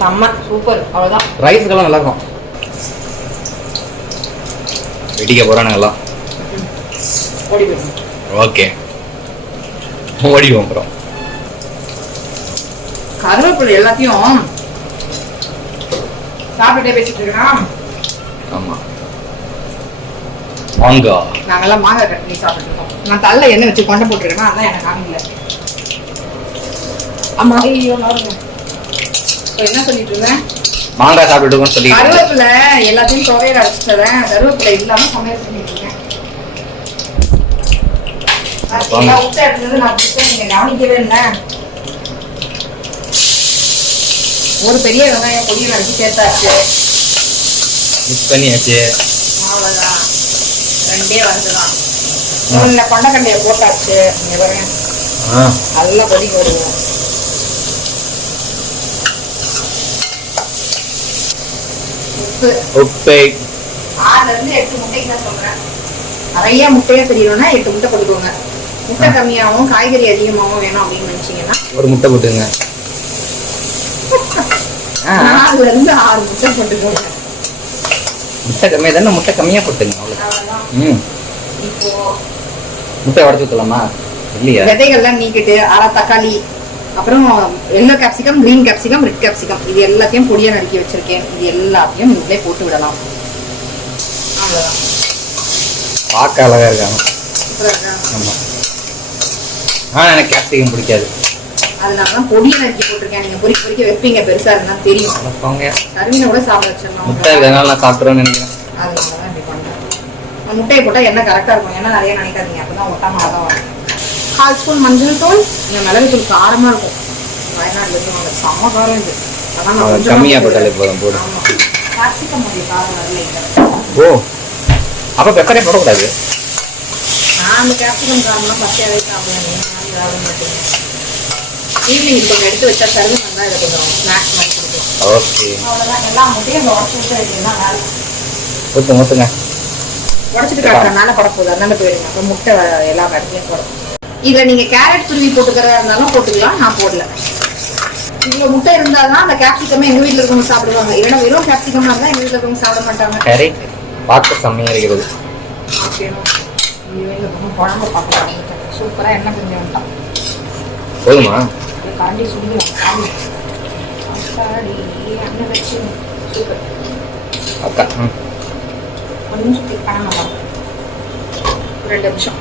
செம்ம சூப்பர். அவ்வளவுதான். ரைஸ்க்கெல்லாம் நல்லா இருக்கும். வெடிக்க போறானுங்க எல்லாம். ஓகே, ஓடிவோம். அப்புறம் கருவேப்பிலை எல்லாத்தையும் சாப்பிட்டுட்டே பேசிட்டு இருக்கா. ஆமா, மாங்காய் நாங்கெல்லாம் மாங்காய் கட் பண்ணி சாப்பிட்டு இருக்கோம். நான் தள்ள எண்ணெய் வச்சு கொண்டை போட்டுருக்கேன்னா அதான் எனக்கு காமிக்கல. ஆமா, ஐயோ என்ன சொல்லிட்டு இருந்தேன்? மாங்காய் சாப்பிட்டு சொல்லி கருவேப்பிலை எல்லாத்தையும் துவையல் அரைச்சிட்டேன். கருவேப்பிலை இல்லாம சமையல் செஞ்சுட்டு இருக்கேன். உப்பு எடுத்தது நான் நீங்க கவனிக்கவே இல்லை. ஒரு பெரிய வெங்காயம் பொடியில் அரைச்சி சேர்த்தாச்சு, மிக்ஸ் பண்ணியாச்சு. அவ்வளவுதான், 2 வருதுதான். கொண்டக்கண்டையை போட்டாச்சு. இங்க பாருங்க, அதெல்லாம் கொதிக்க வருவோம். உப்பு 6 to 8 முட்டைக்கு நான் சொல்றேன். நிறைய முட்டையா தெரியணும்னா 8 முட்டை போட்டுக்கோங்க. முட்டை கம்மியாகவும் காய்கறி அதிகமாகவும் வேணும் அப்படின்னு நினைச்சீங்கன்னா 1 முட்டை போட்டுங்க. 4 to 6 முட்டை போட்டுக்கோங்க. முட்டை கம்மியா தானே, முட்டை கம்மியா போட்டுங்க. அவ்வளவுதான். இப்போ முட்டை உடச்சு ஊத்தலாமா? இல்லையா, விதைகள்லாம் நீக்கிட்டு 1/2 தக்காளி, அப்புறம் yellow capsicum, green capsicum, red capsicum, இது எல்லாத்தையும் பொடியா நறுக்கி வச்சிருக்கேன். இது எல்லாத்தையும் இதுலயே போட்டு விடலாம். அவ்வளவுதான். பார்க்க அழகா இருக்காங்க. ஆமா, எனக்கு கேப்சிகம் பிடிக்காது, அதனாலதான் பொடியா நறுக்கி போட்டிருக்கேன். நீங்க பொறிக்க வைப்பீங்க, பெருசா இருந்தா தெரியும். சர்வீனை கூட சாப்பிட வச்சிடலாம். முட்டை இதனால நான் சாப்பிடுறேன்னு நினைக்கிறேன். அதனாலதான் இப்படி பண்றேன். முட்டையை போட்டா என்ன கரெக்டா இருக்கும். ஏன்னா நிறைய நினைக்காதீங்க, அப்பதான் ஒட்டாம தான் வரும். 1/4 ஸ்பூன் மஞ்சள் தூள். இந்த மிளகு தூள் காரமா இருக்கும். வயநாடுல இருந்து வாங்க, செம்ம காரம் இது. கம்மியாக போட்டாலே போதும் போடு. கேப்சிகம் அப்படி காரம் வரல. ஓ அப்போ பெப்பரே போடக்கூடாது. நான் அந்த கேப்சிகம் காரம்லாம் பச்சையாகவே சாப்பிடுவேன். சாப்பிட மாட்டேன். ஈவினிங் கொஞ்சம் எடுத்து வச்சா சருகு வந்தா இதை கொஞ்சம் ஸ்நாக்ஸ் மாதிரி கொடுக்கும். ஓகே அவ்வளோதான். எல்லா முட்டையும் அந்த உடச்சி விட்டு வைக்கலாம். வேலை ஊற்றுங்க உடச்சிட்டு காட்டுற மேலே போட போகுது. அதனால போயிடுங்க. அப்போ முட்டை எல்லா இடத்துலையும் போடும். இதில் நீங்கள் கேரட் துருவி போட்டுக்கிறதா இருந்தாலும் போட்டுக்கலாம். நான் போடல. இவ்வளோ முட்டை இருந்தால் தான் அந்த கேப்சிகமே எங்கள் வீட்டில் இருக்கவங்க சாப்பிடுவாங்க. இல்லைன்னா வெறும் கேப்சிகமாக இருந்தால் எங்கள் வீட்டில் இருக்கவங்க சாப்பிட மாட்டாங்க. கரெக்ட். பார்க்க செம்மையாக இருக்கிறது. குழம்பு பார்க்கலாம். சூப்பராக எண்ணெய் பிரிஞ்சு வந்துட்டான். போதுமா? கரண்டி சுடுவோம். எண்ணெய் வச்சு சூப்பர். அக்கா கொஞ்சம் திக்கான நல்லா 2 நிமிஷம்.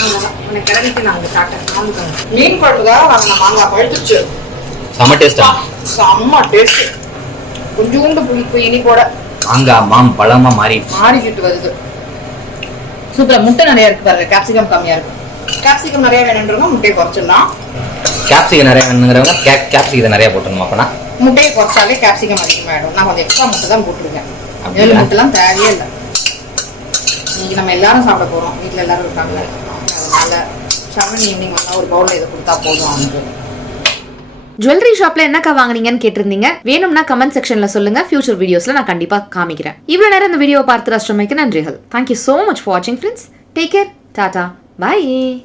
அவ்வளோதான். உனக்கு கிளறிட்டு நாங்கள் சாப்பிட்டேன். மீன் குழம்புக்காக வாங்கின மாங்காய் பழுத்துச்சு. செம்ம டேஸ்டா? செம்ம டேஸ்ட். கொஞ்சோண்டு புளிப்பு இனிப்போட மாங்காய் மாம் பழமா மாறிக்கிட்டு வருது. சூப்பரா. முட்டை நிறைய இருக்கு பாருங்க. கேப்சிகம் கம்மியா இருக்கு. கேப்சிகம் நிறைய வேணுன்றவங்க முட்டையை குறைச்சிடலாம். கேப்சிகம் நிறைய வேணுங்கிறவங்க கேப்சிகத்தை நிறைய போட்டணும். அப்பனா முட்டையை குறைச்சாலே கேப்சிகம் அதிகமாகிடும். நான் கொஞ்சம் எக்ஸ்ட்ரா முட்டை தான் போட்டுருக்கேன். அப்படியா? முட்டைலாம் தேவையே இல்லை. இன்னைக்கு நம்ம எல்லாரும் சாப்பிட போறோம். வீட்டில் எல்லாரும் இருக்காங்க. அதனால 7 ஈவினிங் வந்தால் ஒரு பவுலில் இதை கொடுத்தா போதும். அவனுக்கு ஜுவல்லரி ஷாப்ல என்னக்கா வாங்குனீங்கன்னு கேட்டிருந்தீங்க. வேணும்னா கமெண்ட் செக்ஷன்ல சொல்லுங்க. ஃபியூச்சர் வீடியோஸ்ல நான் கண்டிப்பா காமிக்கிறேன். இவ்வளவு நேரம் இந்த வீடியோ பார்த்து ரசிச்சமைக்கு நன்றிகள். Thank you so much for watching friends. Take care. Tata. Bye.